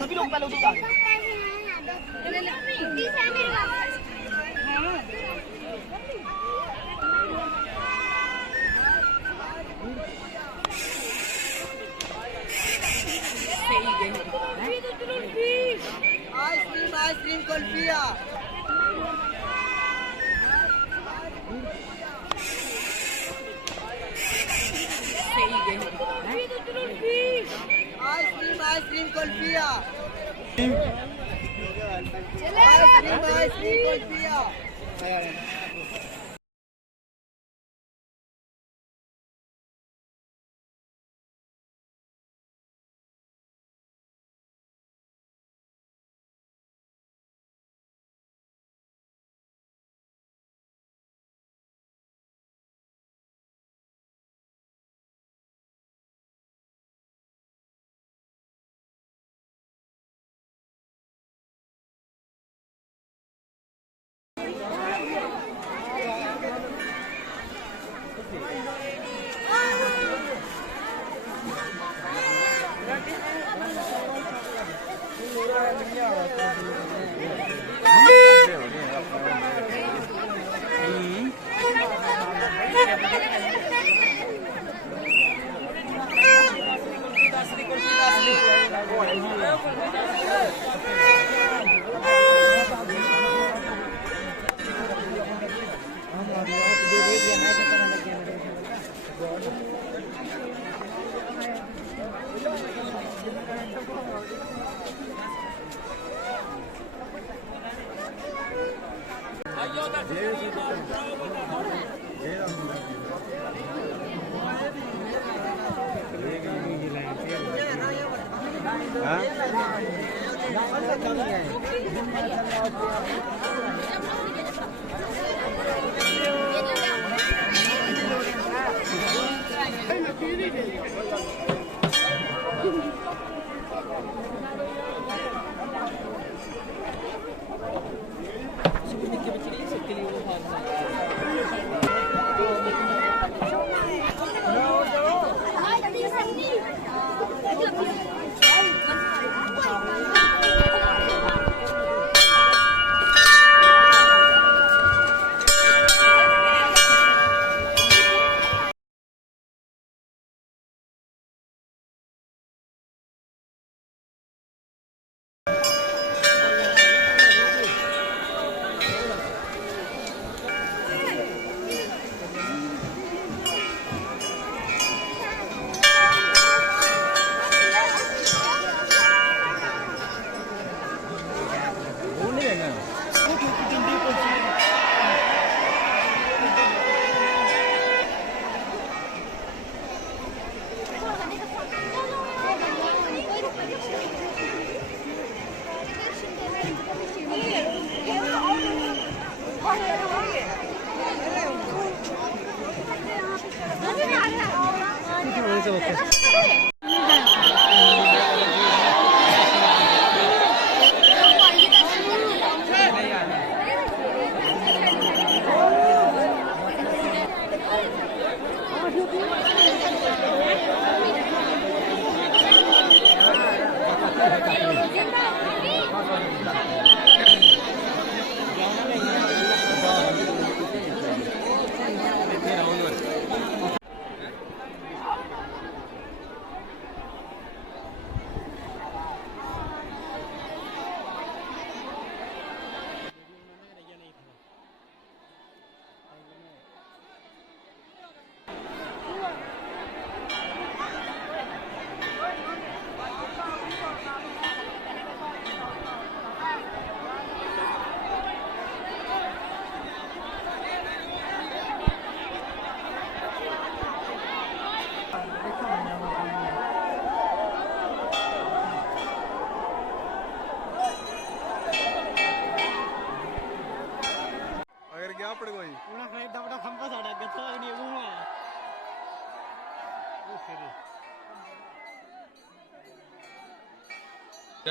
सभी लोग पहले उधर आ गए। आइसक्रीम कुल्फिया आइसक्रीम कुल्फिया आइसक्रीम कुल्फिया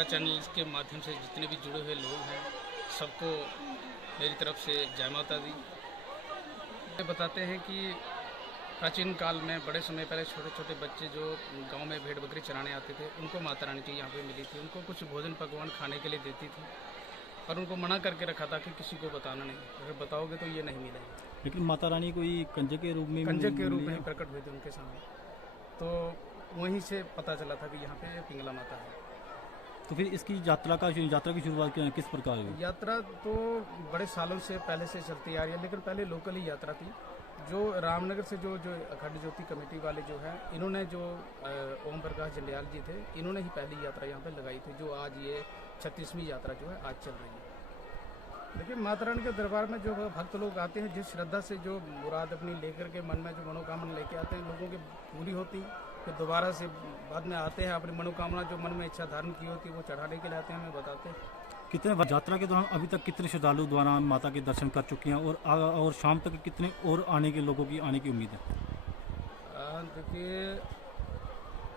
चैनल के माध्यम से जितने भी जुड़े हुए लोग हैं सबको मेरी तरफ से जय माता दी। बताते हैं कि प्राचीन काल में बड़े समय पहले छोटे छोटे बच्चे जो गांव में भेड़ बकरी चराने आते थे, उनको माता रानी जी यहाँ पे मिली थी। उनको कुछ भोजन पकवान खाने के लिए देती थी और उनको मना करके रखा था कि किसी को बताना नहीं, अगर बताओगे तो ये नहीं मिलेगा। लेकिन माता रानी कोई कंजक के रूप में कंजक के रूप में ही प्रकट हुए थे उनके सामने, तो वहीं से पता चला था कि यहाँ पे पिंगला माता है। तो फिर इसकी यात्रा की शुरुआत किस प्रकार हुई? यात्रा तो बड़े सालों से पहले से चलती आ रही है, लेकिन पहले लोकल ही यात्रा थी। जो रामनगर से जो अखंड ज्योति कमेटी वाले जो है, इन्होंने जो ओम प्रकाश जंडियाल जी थे, इन्होंने ही पहली यात्रा यहाँ पे लगाई थी, जो आज ये 36वीं यात्रा जो है आज चल रही है। लेकिन माता रानी के दरबार में जो भक्त लोग आते हैं, जिस श्रद्धा से जो मुराद अपनी लेकर के मन में जो मनोकामना लेके आते हैं, लोगों की पूरी होती, फिर दोबारा से बाद में आते हैं, अपनी मनोकामना जो मन में इच्छा धारण की होती है वो चढ़ाने के लिए आते हैं, हमें बताते हैं। कितने यात्रा के दौरान अभी तक कितने श्रद्धालु द्वारा माता के दर्शन कर चुके हैं और शाम तक कितने और आने के लोगों की आने की उम्मीद है? देखिए,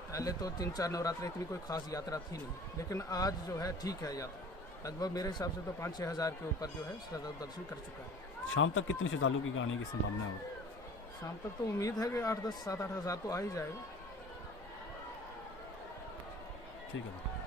पहले तो 3-4 नवरात्र इतनी कोई खास यात्रा थी नहीं, लेकिन आज जो है ठीक है यात्रा, लगभग मेरे हिसाब से तो 5-6 हज़ार के ऊपर जो है श्रद्धालु दर्शन कर चुका है। शाम तक कितने श्रद्धालु की आने की संभावना है? शाम तक तो उम्मीद है कि 8-10-7-8 हज़ार तो आ ही जाएगा। ठीक है।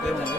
वीडियो